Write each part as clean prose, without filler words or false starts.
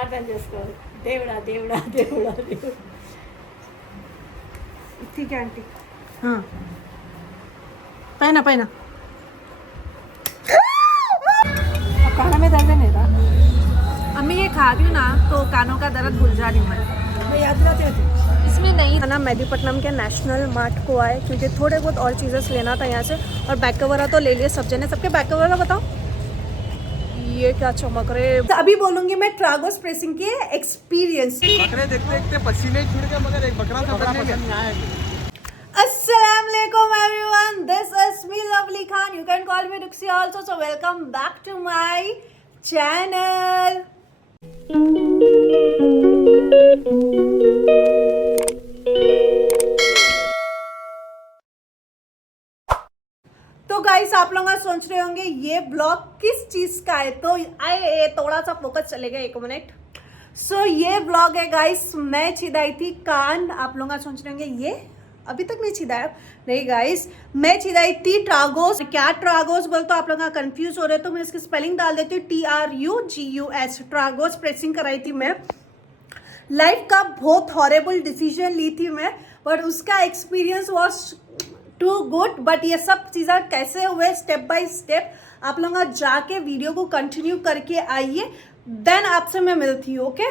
ప్రార్థన చేసుకో దేవుడా దేవుడా దేవుడా దేవుడా ठीक है आंटी। हाँ पहना पहना अब कान में दर्द नहीं रहा अम्मी ये खा रही हूँ ना तो कानों का दर्द भूल जा रही हूँ मैं। मैं याद दिलाती रहती हूँ। इसमें नहीं ना मेहदीपट्टनम के नेशनल मार्ट को आए क्योंकि थोड़े बहुत और चीज़ें लेना था यहाँ से और बैक कवर तो ले लिए सब जने। सबके बैक कवर बताओ ये क्या चमक रहे। तो अभी बोलूंगी मैं ट्रागोस प्रेसिंग की एक्सपीरियंस। बकरे देखते देखते पसीने छूट गए मगर एक बकरा तो पसंद नहीं आया। अस्सलाम वालेकुम everyone, this is me Lovely Khan, you can call me Ruksi also. So welcome back to my channel. तो गाइस आप लोग सोच रहे होंगे ये ब्लॉग किस चीज का है, तो आए थोड़ा सा फोकस चलेगा, एक मिनट। सो ये ब्लॉग है गाइस, मैं छिदाई थी कान। आप लोग सोच रहे होंगे ये अभी तक नहीं छिदाया, नहीं गाइस, मैं छिदाई थी ट्रागोस। क्या ट्रागोस बोल तो आप लोग कंफ्यूज हो रहे, तो मैं इसकी स्पेलिंग डाल देती हूँ, TRUGUS। ट्रागोस प्रेसिंग कराई थी मैं। लाइफ का बहुत हॉरेबल डिसीजन ली थी मैं, बट उसका experience was too good. But ये सब चीज़ें कैसे हुए स्टेप बाय स्टेप आप लोग जाके वीडियो को कंटिन्यू करके आइए, देन आपसे मैं मिलती हूँ। ओके,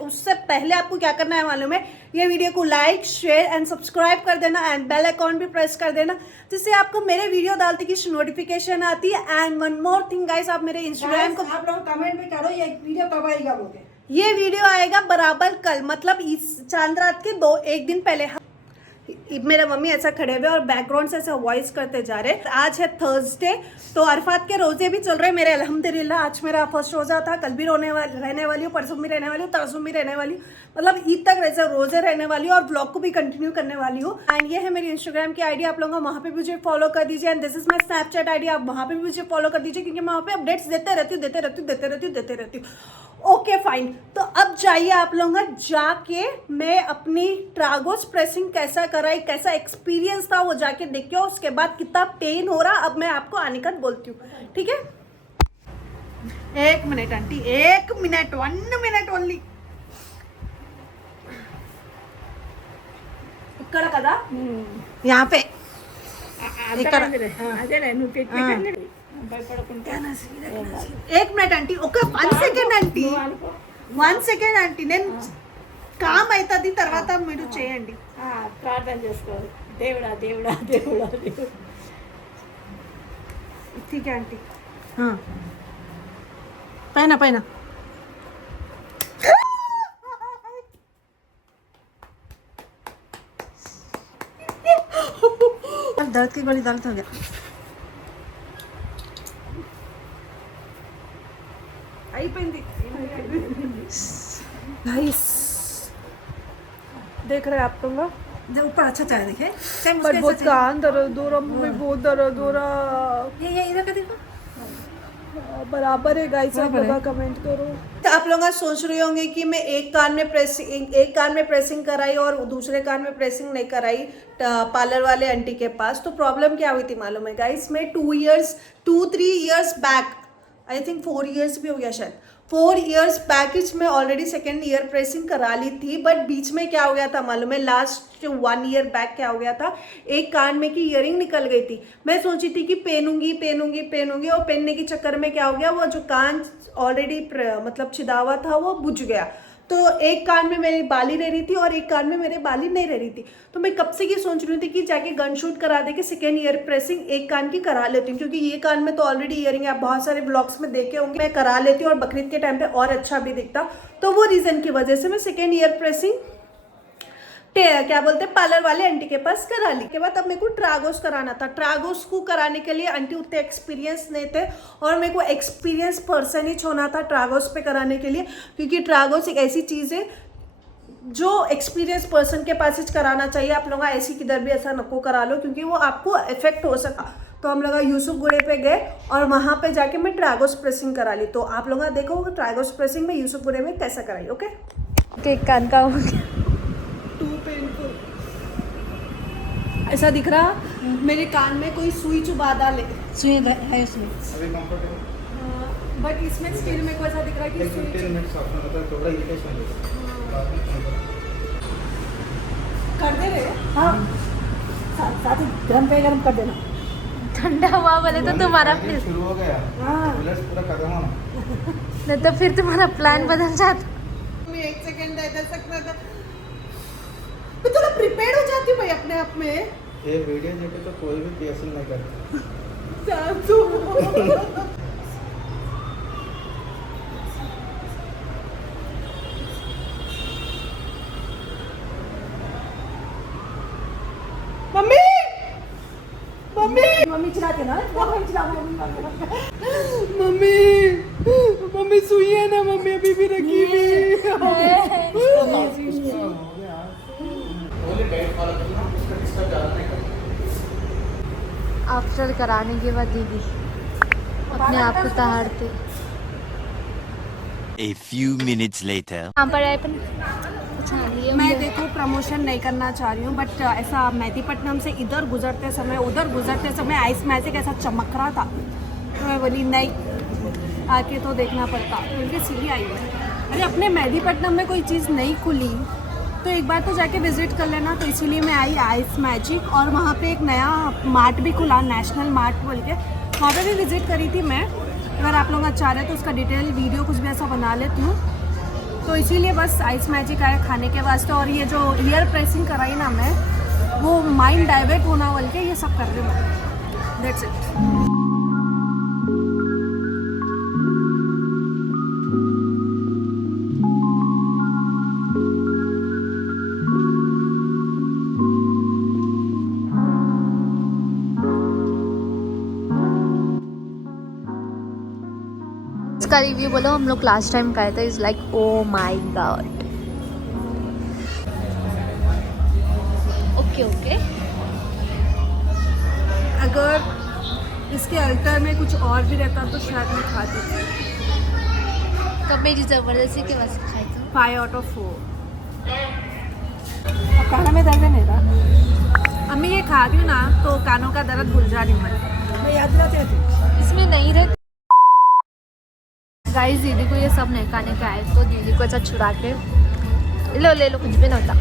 उससे पहले आपको क्या करना है मालूम है, ये वीडियो को लाइक शेयर एंड सब्सक्राइब कर देना एंड बेल आइकॉन भी प्रेस कर देना, जिससे आपको मेरे वीडियो डालते की नोटिफिकेशन आती है। And one more thing guys, आप मेरे इंस्टाग्राम को आप लोग कमेंट में करो ये वीडियो कब आएगा बोल के। ये वीडियो आएगा बराबर कल, मतलब इस चांद रात के एक दिन पहले। मेरे मम्मी ऐसा खड़े हुए और बैकग्राउंड से ऐसा वॉइस करते जा रहे। आज है थर्सडे, तो अरफात के रोजे भी चल रहे मेरे अल्हम्दुलिल्लाह। आज मेरा फर्स्ट रोजा था, कल भी रहने वाली हूँ, परसों भी रहने वाली हूँ, तरसों भी रहने वाली हूँ, मतलब ईद तक वैसे रोजे रहने वाली हूँ और ब्लॉग को भी कंटिन्यू करने वाली हूँ। एंड ये है मेरी इंस्टाग्राम की आईडी, आप लोग वहाँ पे भी मुझे फॉलो कर दीजिए। And this is my Snapchat ID, आप वहाँ पे भी मुझे फॉलो कर दीजिए, क्योंकि मैं वहाँ पे अपडेट्स देते रहती हूँ। ओके फाइन, तो अब जाइए आप लोग जाके मैं अपनी ट्रागोस प्रेसिंग कैसा कराई, कैसा एक्सपीरियंस था वो जाके देखियो। उसके बाद कितना पेन हो रहा अब मैं आपको आने का बोलती हूँ, ठीक है। एक minute aunty, 1 minute, 1 minute only. ఇక్కడ కదా यहाँ पे అదేలే నువ్వు పెట్టి భయపడకుంటే 1 మినిట్ ఆంటీ, ఒక 1 సెకండ్ ఆంటీ, 1 సెకండ్ ఆంటీ, నేను కామ్ అవుతుంది తర్వాత మీరు చేయండి। ప్రార్థన చేసుకో దేవుడా దేవుడా దేవుడా దేవుడా ठीक है आंटी। हाँ पहना पहना दर्द की गोली दर्द हो गया। అయిపోయింది गाइस, देख रहे हैं आप लोग ऊपर अच्छा चला दिखे। बट बहुत कान दर्द हो रहा, मुंह में बहुत दर्द हो रहा। ये इधर का देखो बराबर है गाइस, आप लोग कमेंट करो। तो आप लोग सोच रहे होंगे कि मैं एक कान में प्रेसिंग कराई और दूसरे कान में प्रेसिंग नहीं कराई पार्लर वाले आंटी के पास। तो प्रॉब्लम क्या हुई थी मालूम है गाइस, मैं 2-3 years back, I think 4 years भी हो गया शायद, 4 इयर्स बैक मैं ऑलरेडी सेकेंड ईयर प्रेसिंग करा ली थी। बट बीच में क्या हो गया था मालूम है, लास्ट 1 ईयर बैक क्या हो गया था, एक कान में की ईयरिंग निकल गई थी। मैं सोची थी कि पहनूंगी और पहनने के चक्कर में क्या हो गया, वो जो कान ऑलरेडी मतलब छिदावा था वो बुझ गया। तो एक कान में मेरी बाली रह रही थी और एक कान में मेरे बाली नहीं रह रही थी। तो मैं कब से की सोच रही थी कि जाके गन शूट करा दे के सेकेंड ईयर प्रेसिंग एक कान की करा लेती हूँ, क्योंकि ये कान में तो ऑलरेडी ईयरिंग आप बहुत सारे ब्लॉग्स में देखे होंगे, मैं करा लेती हूँ और बकरीद के टाइम पे और अच्छा भी दिखता। तो वो रीज़न की वजह से मैं सेकेंड ईयर प्रेसिंग क्या बोलते हैं पार्लर वाले आंटी के पास करा ली। के बाद अब मेरे को ट्रागोस कराना था। ट्रागोस को कराने के लिए आंटी उतने एक्सपीरियंस नहीं थे और मेरे को एक्सपीरियंस पर्सन ही होना था ट्रागोस पे कराने के लिए, क्योंकि ट्रागोस एक ऐसी चीज़ है जो एक्सपीरियंस पर्सन के पास ही कराना चाहिए। आप लोग ऐसी किधर भी ऐसा नको करा लो, क्योंकि वो आपको इफेक्ट हो सका। तो हम लोग यूसुफ गुड़े पे गए और वहाँ पे जाके मैं ट्रागोस प्रेसिंग करा ली। तो आप लोग देखो ट्रागोस प्रेसिंग में यूसुफ गुड़े में कैसा कराई। ओके, एक कान का हो गया। टू पेनफुल ऐसा दिख रहा, मेरे कान में कोई सुई चुबा डाले। सुई है उसमें। अभी कंफर्टेबल बट इसमें स्टिल मेरे को ऐसा दिख रहा है कि 15 मिनट्स ऑप्शन होता है, थोड़ा इरिटेशन होता है। कर दे रहे हाँ साथ ही गरम कर देना। ठंडा हुआ बोले तो तुम्हारा फिर शुरू हो गया, हाँ कूलर्स पूरा खत्म होना। नहीं तो फिर तुम्हारा प्लान बदल जाता। मैं 1 सेकंड इधर सकता था, मैं थोड़ा प्रिपेयर्ड हो जाती हूँ भाई अपने आप में। ये वीडियो देखे तो कोई भी पीएसएल नहीं करता। मम्मी मम्मी मम्मी चिल्लाते ना, मम्मी चिल्लाते मम्मी मम्मी सुई है ना मम्मी, अभी भी रखी आफ्टर कराने के बाद दीदी अपने आप को तहारते। A few minutes later. यहाँ पर आए अपन मैं देखो प्रमोशन नहीं करना चाह रही हूँ, बट ऐसा मेहदीपट्टनम से इधर गुजरते समय उधर गुजरते समय आइस मैजिक ऐसा चमक रहा था, तो मैं बोली नहीं आके तो देखना पड़ता, क्योंकि इसीलिए आई हूँ। अरे अपने मेहदीपट्टनम में कोई चीज़ नहीं खुली तो एक बार तो जाके विजिट कर लेना, तो इसीलिए मैं आई आइस मैजिक। और वहाँ पे एक नया मार्ट भी खुला, नेशनल मार्ट बोल के, वहाँ पे भी विजिट करी थी मैं। अगर आप लोग चाह रहे तो उसका डिटेल वीडियो कुछ भी ऐसा बना लेती हूँ, तो इसीलिए बस आइस मैजिक आया खाने के वास्ते। और ये जो ईयर प्रेसिंग कराई ना मैं, वो माइंड डाइवर्ट होना बोल के ये सब कर रही हूँ। That's it. इसका रिव्यू बोलो। हम लोग लास्ट टाइम खाए थे, is like oh my God. Okay okay. अगर इसके अल्टर में कुछ और भी रहता तो शायद मैं खाती थी। कब मेरी ज़बरदस्ती के वजह से खाई थी। 5 out of 4। अब काना में दर्द है मेरा, अम्मी ये खा रही हूँ ना तो कानों का दर्द भूल जा रही हूँ मैं याद दिलाते थे। इसमें नहीं रहती। गाइस दीदी को ये सब नहीं खाने का है, तो दीदी को ऐसा छुड़ा के लो ले लो, कुछ भी नहीं होता।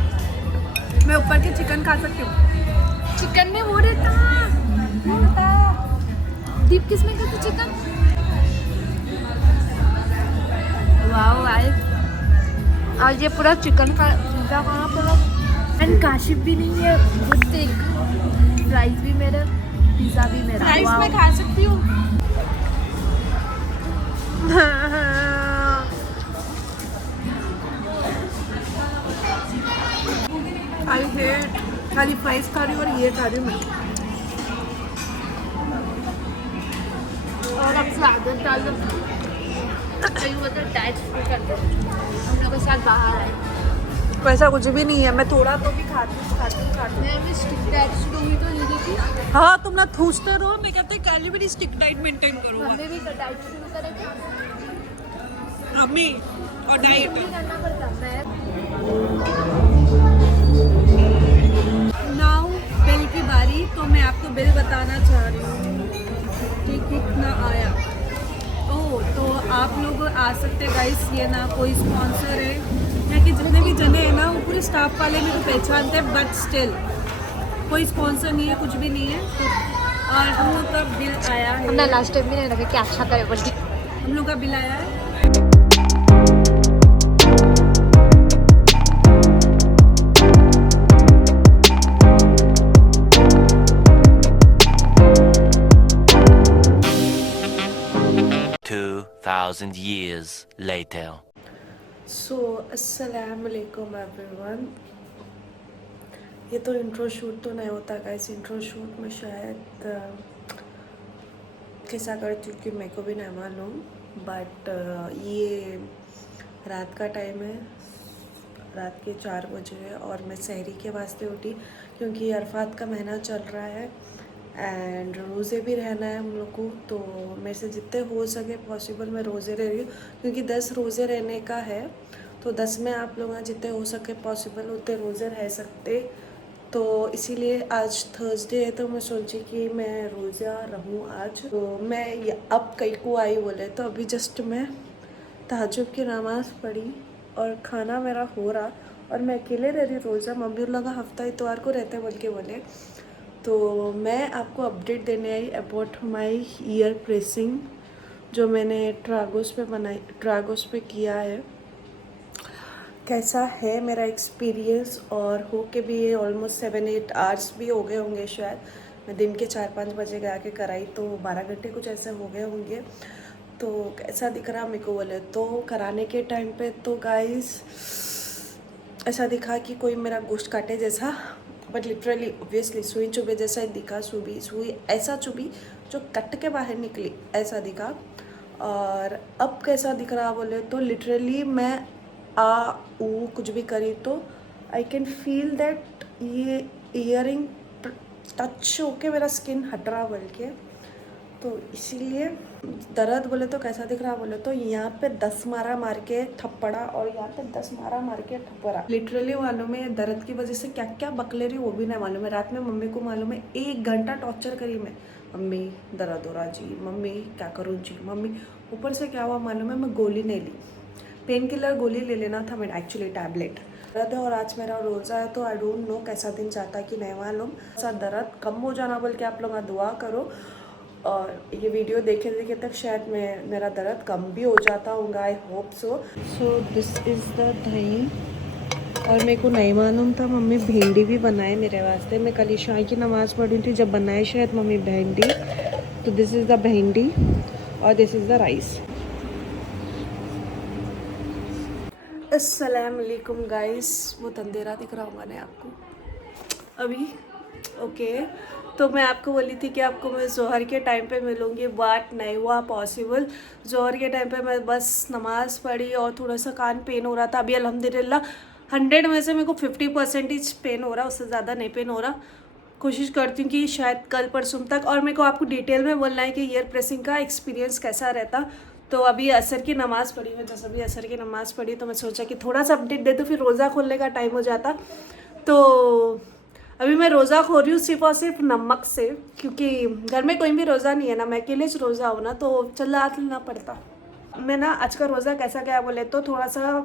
मैं ऊपर के चिकन खा सकती हूँ। चिकन में वो रहता दीप किस में करते चिकन। वाओ गाइस, आज ये पूरा चिकन का खाना पूरा। एंड काशिफ भी नहीं है, गुड थिंग। राइस भी मेरा, पिज़्ज़ा भी मेरा। राइस में खा सकती हूँ। खाली फ्राइज खा रही हूँ और ये खा रही हूँ मैं। और अब स्वागत डाल दो। डाइट शुरू कर दो, हम लोग के साथ बाहर आए। वैसा कुछ भी नहीं है, मैं थोड़ा तो भी खाती हूँ। मैं भी स्ट्रिक्ट डाइट शुरू हुई तो दीदी की हाँ तुम ना ठूसते रहो, मैं कहते कैलोरी स्टिक डाइट मेंटेन करूँगा हमने भी डाइट शुरू करेंगे। अम्मी और डाइट करना पड़ता है। नाउ बिल की बारी, तो मैं आपको बिल बताना चाह रही हूँ कि कितना आया। ओह तो आप लोग आ सकते गाइस, ये ना कोई स्पॉन्सर है, यहाँ के जितने भी जने हैं ना वो पूरे स्टाफ वाले मेरे को पहचानते हैं, बट स्टिल कोई स्पॉन्सर नहीं है, कुछ भी नहीं है। तो और हम लोग का बिल आया है, हमने लास्ट टाइम भी नहीं लगे कि अच्छा करे बोल के। हम लोग का बिल आया है 2,000 years later. सो अस्सलाम वालेकुम एवरीवन। ये तो इंट्रो शूट तो नहीं होता गाइस, इंट्रो शूट में शायद कैसा करती हूँ कि मेरे को भी नहीं मालूम, बट ये रात का टाइम है, रात के 4 बजे है और मैं सहरी के वास्ते उठी क्योंकि अरफात का महीना चल रहा है एंड रोज़े भी रहना है हम लोग को। तो मेरे से जितने हो सके पॉसिबल मैं रोज़े रह रही हूँ क्योंकि 10 रोज़े रहने का है, तो 10 में आप लोग जितने हो सके पॉसिबल उतने रोज़े रह सकते तो इसीलिए आज थर्सडे है तो मैं सोची कि मैं रोज़ा रहूँ आज। तो मैं अब कई को आई बोले तो अभी जस्ट मैं तहज्जुद की नमाज़ पढ़ी और खाना मेरा हो रहा और मैं अकेले रह रही रोज़ा। मम्मी लगा हफ्ता इतवार को रहते बोल के बोले। तो मैं आपको अपडेट देने आई अबाउट माई ईयर प्रेसिंग जो मैंने ट्रागोस पे किया है। कैसा है मेरा एक्सपीरियंस और हो के भी ये ऑलमोस्ट 7-8 आवर्स भी हो गए होंगे शायद। मैं दिन के 4-5 बजे गा के कराई तो 12 घंटे कुछ ऐसे हो गए होंगे। तो कैसा दिख रहा मेरे को बोले तो कराने के टाइम पे तो गाइस ऐसा दिखा कि कोई मेरा गोश्त काटे जैसा, बट लिटरली ऑब्वियसली सुई चुभे जैसा ही दिखा। सुई ऐसा चुभी जो कट के बाहर निकली ऐसा दिखा। और अब कैसा दिख रहा बोले तो लिटरली मैं कुछ भी करी तो आई कैन फील दैट ये ईयरिंग टच होके मेरा स्किन हट रहा बोल के। तो इसीलिए दर्द बोले तो कैसा दिख रहा बोले तो यहाँ पे 10 मारा मार के थप्पड़ा और यहाँ पे 10 मारा मार के थप्पड़ा। लिटरली मालूम है दर्द की वजह से क्या क्या बकले रही वो भी नहीं मालूम है। रात में मम्मी को मालूम है 1 घंटा टॉर्चर करी मैं, मम्मी दर्द हो रहा जी, मम्मी क्या करूँ जी, मम्मी। ऊपर से क्या हुआ मालूम है मैं गोली नहीं ली, पेन किलर गोली ले लेना था मैं एक्चुअली टैबलेट। दर्द है और आज मेरा रोज़ा है तो आई डोंट नो कैसा दिन जाता कि नहीं मालूम। ऐसा दर्द कम हो जाना बोल के आप लोग दुआ करो और ये वीडियो देखे देखे तक शायद मेरा दर्द कम भी हो जाता होगा, I hope so. So this is the दही और मेरे को नहीं मालूम था मम्मी भिंडी भी बनाए मेरे वास्ते। मैं कल ईशा की नमाज़ पढ़ी थी जब बनाए शायद मम्मी भिंडी। तो दिस इज़ द भिंडी और दिस इज़ द राइस। अस्सलाम वालेकुम गाइस, बहुत अंधेरा दिख रहा होगा ना आपको अभी। ओके तो मैं आपको बोली थी कि आपको मैं ज़ोहर के टाइम पे मिलूँगी, बट नहीं हुआ पॉसिबल। ज़ोहर के टाइम पे मैं बस नमाज़ पढ़ी और थोड़ा सा कान पेन हो रहा था। अभी अल्हम्दुलिल्लाह 100 में से मेरे को 50% पेन हो रहा, उससे ज़्यादा नहीं पेन हो रहा। कोशिश करती हूँ कि शायद कल परसों तक। और मेरे को आपको डिटेल में बोलना है कि ईयर प्रेसिंग का एक्सपीरियंस कैसा रहता। तो अभी असर की नमाज़ पढ़ी मैं, जैसे अभी असर की नमाज़ पढ़ी तो मैं सोचा कि थोड़ा सा अपडेट दे दूँ, फिर रोज़ा खोलने का टाइम हो जाता। तो अभी मैं रोज़ा खो रही हूँ सिर्फ और सिर्फ नमक से, क्योंकि घर में कोई भी रोज़ा नहीं है ना, मैं अकेले रोज़ा हूँ ना, तो चला लेना पड़ता। मैं ना आज का रोज़ा कैसा गया बोले तो थोड़ा सा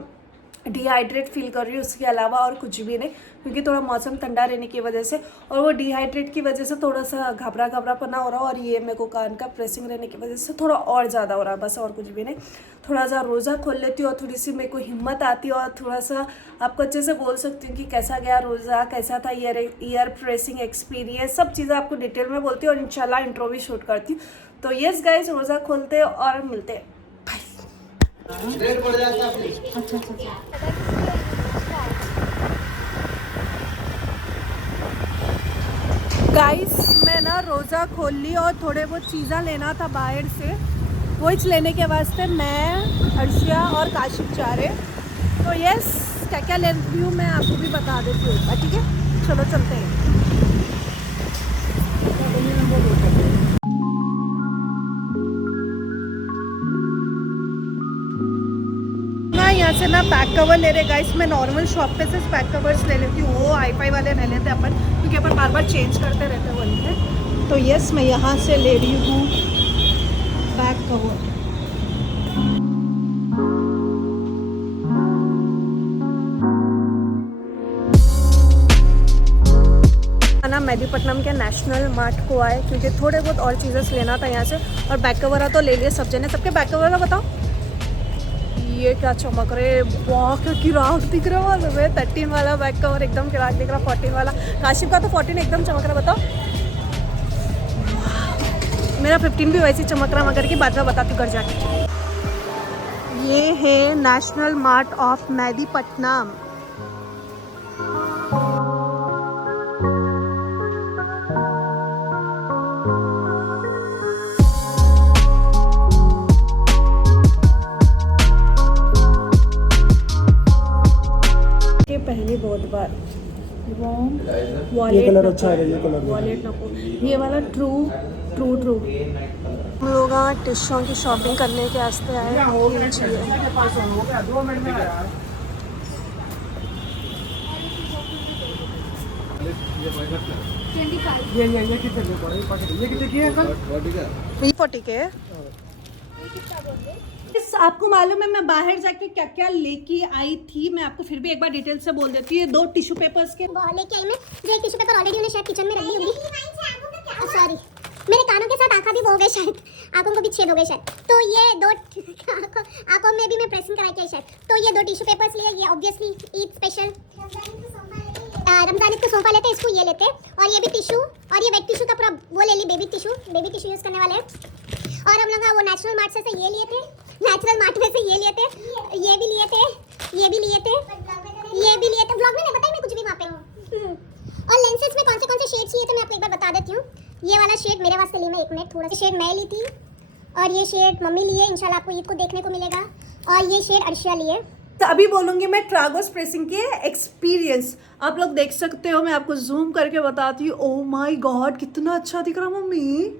डिहाइड्रेट फील कर रही हूँ, उसके अलावा और कुछ भी नहीं। क्योंकि थोड़ा मौसम ठंडा रहने की वजह से और वो डिहाइड्रेट की वजह से थोड़ा सा घबरापना हो रहा और ये मेरे को कान का प्रेसिंग रहने की वजह से थोड़ा और ज़्यादा हो रहा, बस और कुछ भी नहीं। थोड़ा सा रोज़ा खोल लेती हूँ और थोड़ी सी मेरे को हिम्मत आती है और थोड़ा सा आपको अच्छे से बोल सकती हूँ कि कैसा गया रोज़ा, कैसा था ईयर प्रेसिंग एक्सपीरियंस, सब चीज़ें आपको डिटेल में बोलती हूँ और इंशाल्लाह इंट्रो भी शूट करती हूँ। तो यस गाइज, रोज़ा खोलते और मिलते हैं। गाइस मैं ना रोज़ा खोल ली और थोड़े बहुत चीज़ें लेना था बाहर से, वही लेने के वास्ते मैं, अर्शिया और काशिफ जा रहे। तो यस क्या क्या ले रही हूँ मैं आपको भी बता देती हूँ, ठीक है चलो चलते हैं। यहाँ से ना बैक कवर ले रहे गाइस। मैं नॉर्मल शॉप पे से बैक कवर्स ले लेती हूँ, वो हाई-फाई वाले ले लेते अपन, क्योंकि अपन बार बार चेंज करते रहते बोलते। तो यस मैं यहाँ से ले रही हूँ बैक कवर। ना मेहदीपट्टनम के नेशनल मार्ट को आए क्योंकि थोड़े बहुत और चीज़ें लेना था यहाँ से, और बैक कवर तो ले लिए सब जने। सबके बैक कवर बताओ ये क्या चमक रहे, वाह क्या किराक दिख रहा है। वाला 13 वाला बैक कवर एकदम किराक दिख रहा, 14 वाला काशिफ का तो 14 एकदम चमक रहा। बताओ मेरा 15 भी वैसे ही चमक रहा, मगर की बाद में बताती घर जाके। ये है नेशनल मार्ट ऑफ मेहदीपट्टनम। पहले बहुत बार ये कलर अच्छा है, ये कलर वॉलेट नको, ये वाला ट्रू हम लोग टिश्यों की शॉपिंग करने के वास्ते आए। ये कितने में पड़े पैकेट? ये कितने की है अंकल? 340 के है। आपको मालूम है मैं बाहर जाके क्या क्या लेके आई थी, मैं आपको फिर भी एक बार डिटेल से बोल देती हूँ। 2 टिश्यू पेपर्स के लेके आई मैं, जो एक टिश्यू पेपर ऑलरेडी उन्हें शायद किचन में रख दी होगी। सॉरी, मेरे कानों के साथ आंखों भी वो हो गए शायद, आंखों को भी छेद हो गए शायद। तो ये 2 आंखों में भी मैं प्रेसिंग करा के आई शायद। तो ये 2 टिश्यू पेपर्स लिए, ये ऑब्वियसली ईद स्पेशल रमजान को सोफा लेते हैं, इसको ये लेते हैं। और ये भी टिश्यू, और ये वेट टिश्यू का पूरा वो ले ली, बेबी टिश्यू यूज़ करने वाले हैं। और हम लोग वो नेचुरल मार्ट से ये लिए थे, नेचुरल मार्ट में से ये लिए थे, ये भी लिए थे, ये भी लिए थे, ये भी लिए थे। व्लॉग में नहीं बताई मैं कुछ भी वहाँ पे। और लेंसेज में कौन से शेड्स लिए थे मैं आपको एक बार बता देती हूँ। ये वाला शेड मेरे वास्ते ली मैं, 1 मिनट, थोड़ा सा शेड मैं ली थी, और ये शेड मम्मी लिए, इंशाल्लाह आपको ईद को देखने को मिलेगा। और ये शेड अर्शिया लिए। तो अभी बोलूँगी मैं ट्रागोस प्रेसिंग के एक्सपीरियंस। आप लोग देख सकते हो, मैं आपको जूम करके बताती हूँ। ओह माय गॉड, कितना अच्छा दिख रहा mummy,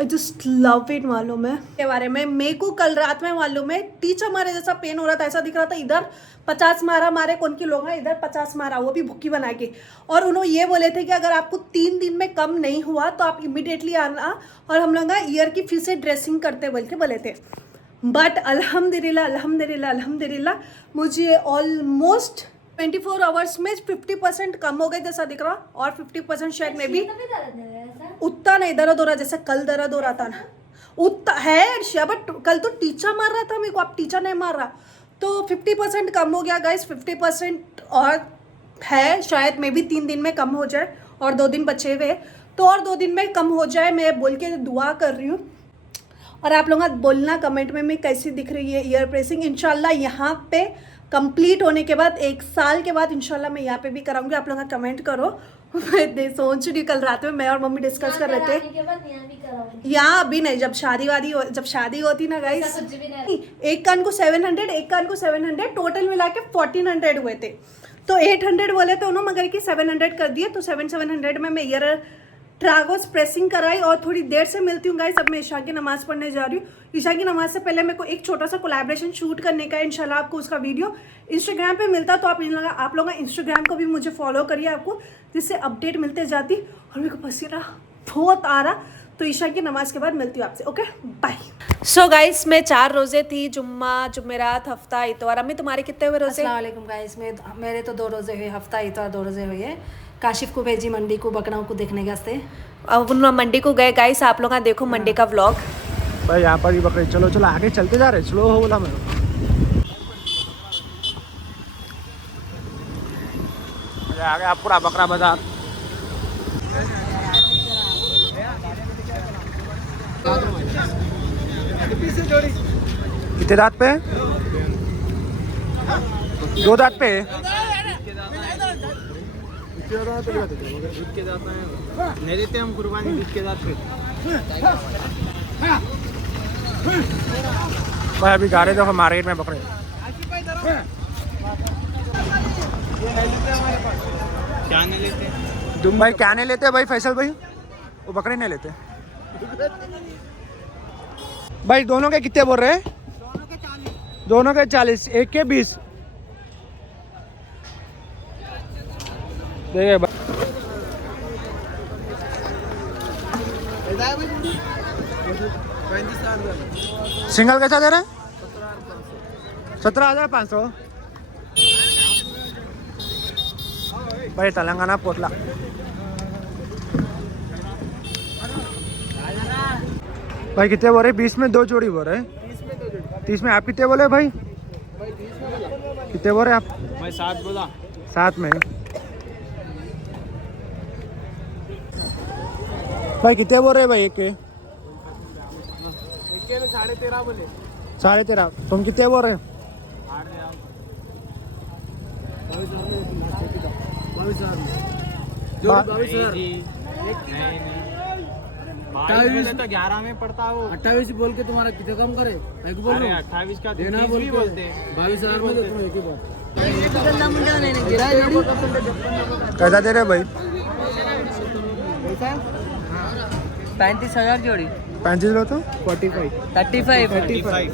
I just love it. मालूम है के बारे में, मेरे को कल रात में मालूम है टीचर मारे जैसा पेन हो रहा था, ऐसा दिख रहा था। इधर 50 मारा मारे कौन के लोग हैं, इधर 50 मारा, वो भी भुक्की बना के। और उन्होंने ये बोले थे कि अगर आपको 3 दिन में कम नहीं हुआ तो आप इमिडिएटली आना, और हम लोग ना ईयर की फिर से ड्रेसिंग करते बोल के बोले थे। बट अल्हम्दुलिल्लाह मुझे ऑलमोस्ट 24 आवर्स में 50% कम हो गए जैसा दिख रहा, और 50% शायद में भी उतना नहीं दर्द हो रहा जैसे कल दर्द हो रहा था ना, उतना है अर्शिया। बट कल तो टीचर मार रहा था मेरे को, अब टीचर नहीं मार रहा, तो 50% कम हो गया गाइस। 50% और है, शायद में भी 3 दिन में कम हो जाए, और 2 दिन बचे हुए, तो और 2 दिन में कम हो जाए, मैं बोल के दुआ कर रही हूँ। और आप लोग बोलना कमेंट में कैसी दिख रही है ईयर प्रेसिंग। इंशाल्लाह यहाँ पे कंप्लीट होने के बाद 1 साल के बाद इंशाल्लाह मैं यहाँ पे भी कराऊंगी। आप लोग कमेंट करो। मैं सोच रही, कल रात में मैं और मम्मी डिस्कस कर रहे थे। यहाँ अभी नहीं, जब शादी होती ना गाइस, एक कान को 700, एक कान को 700, टोटल मिला के 1400 हुए थे। तो 800 बोले थे उन्होंने, मगर कि 700 कर दिए, तो 700 में मैं ईयर ट्रागोस प्रेसिंग कराई। और थोड़ी देर से मिलती हूँ गाइस, अब मैं ईशा की नमाज़ पढ़ने जा रही हूँ। ईशा की नमाज़ से पहले मेरे को एक छोटा सा कोलैबोरेशन शूट करने का है, इंशाल्लाह आपको उसका वीडियो इंस्टाग्राम पे मिलता, तो आप लोग इंस्टाग्राम को भी मुझे फॉलो करिए, आपको जिससे अपडेट मिलते जाती। और मेरे को पसीना बहुत आ रहा, तो ईशा की नमाज़ के बाद मिलती हूँ आपसे। Okay bye. सो गाइस, मैं 4 रोज़े थी, जुम्मा, जुमेरात, हफ्ता, इतवार। अम्मी तुम्हारे कितने हुए रोज़े? अस्सलाम वालेकुम गाइस, मेरे तो 2 रोज़े हुए, हफ्ता इतवार 2 रोज़े हुए। काशिफ को भेजी मंडी को बकराओं को देखने के वास्ते। अब उन मंडी को गए गाइस, आप लोग देखो मंडी का व्लॉग। भाई यहाँ पर ही बकरे, चलो चलो आगे चलते जा रहे, स्लो हो बोला मैं। आ गया पूरा बकरा बाजार। कितने दांत पे? 2 दांत पे। नहीं देते हम कुर्बानी दूध के दांत पे। भाई अभी गाड़ी देखो मार्केट में बकरे। क्या नहीं लेते तुम भाई? क्या नहीं लेते भाई फैसल भाई? वो बकरे नहीं लेते भाई। दोनों के कितने बोल रहे हैं? दोनों के 40, एक के 20। देखिए सिंगल कैसा दे रहे हैं? 17,500 भाई। तेलंगाना पोटला भाई कितने बोल रहे? 20 में 2 जोड़ी बोल रहे। 30 में आप कितने बोले भाई? कितने बोल रहे आप? मैं 7 बोला। 7 में भाई कितने बोल रहे भाई? एक के 13.5 बोले। 13.5। तुम कितने बोल रहे? 11 में पड़ता हो। 28 बोल के तुम्हारा कितने कम करे? 28 का देना बोलते 22,000 में देते एक ही बात। कैसा दे रहे भाई? 35,000 जोड़ी। 35 लो तो 45 35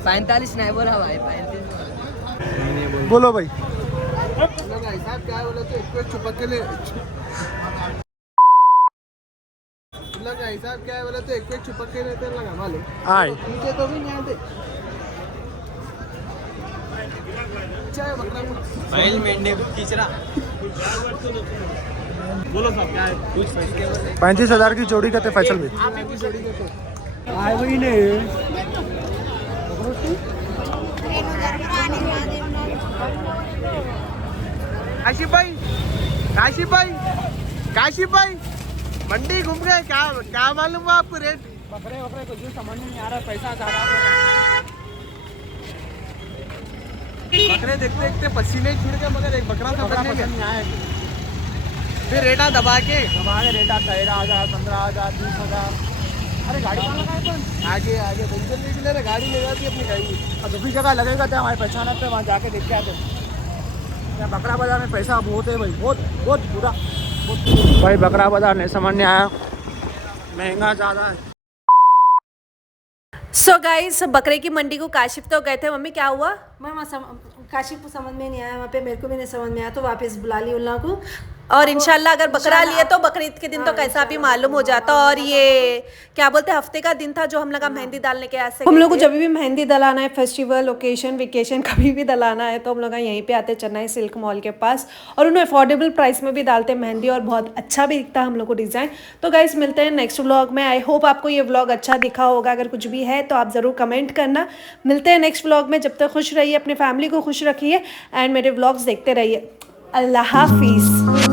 45 नहीं बोला भाई, 35 बोलो भाई। भाई साहब क्या बोले तो एक चुपक के ले भाई साहब क्या बोले तो एक चुपक के लेते लगा मालूम आए नीचे तो भी नहीं आते चाहे बकरा बैल मेंढे खींच रहा बोलो सब क्या है कुछ 35,000 की जोड़ी कहते फैसल भी आए वही नहीं काशिफ भाई मंडी घूम गए क्या मालूम हुआ आपको रेट बकरे कुछ समझ नहीं आ रहा पैसा ज्यादा बकरे देखते देखते पसीने छूट गए मगर एक बकरा था पसंद नहीं आया फिर रेटा दबा के हमारे रेटा 13,000 15,000 20,000 अरे गाड़ी कहाँ लगाए अपन आगे बंजर ले ले गाड़ी ले जाती अपनी गाड़ी अब दूसरी जगह लगेगा तो हमारी पहचान है वहाँ जाके देख के आते यहाँ बकरा बाजार में पैसा बहुत है भाई बहुत बुरा भाई बकरा बाजार नहीं समझ नहीं आया महंगा ज़्यादा है सो गाइस बकरे की मंडी को काशिफ तो गए थे मम्मी क्या हुआ मैं काशिफ को समझ में नहीं आया, वहाँ पे मेरे को भी नहीं समझ में आया, तो वापस बुला ली उन लोगों को। और इंशाल्लाह अगर बकरा लिए तो बकरीद के दिन तो कैसा भी मालूम हो जाता। और ये क्या बोलते हैं हफ्ते का दिन था जो हम लोग मेहंदी डालने के आसे हम लोग को जब भी मेहंदी दलाना है फेस्टिवल ओकेशन वेकेशन कभी भी दलाना है तो हम लोग यहीं पे आते चेन्नई सिल्क मॉल के पास और उन्हें अफोर्डेबल प्राइस में भी डालते मेहंदी और बहुत अच्छा भी दिखता है हम लोग को डिज़ाइन। तो गाइस मिलते हैं नेक्स्ट व्लॉग में। आई होप आपको ये व्लॉग अच्छा दिखा होगा, अगर कुछ भी है तो आप ज़रूर कमेंट करना। मिलते हैं नेक्स्ट व्लॉग में, जब तक खुश रहिए, अपने फैमिली को खुश रखिए एंड मेरे व्लॉग्स देखते रहिए। अल्लाह हाफिज़।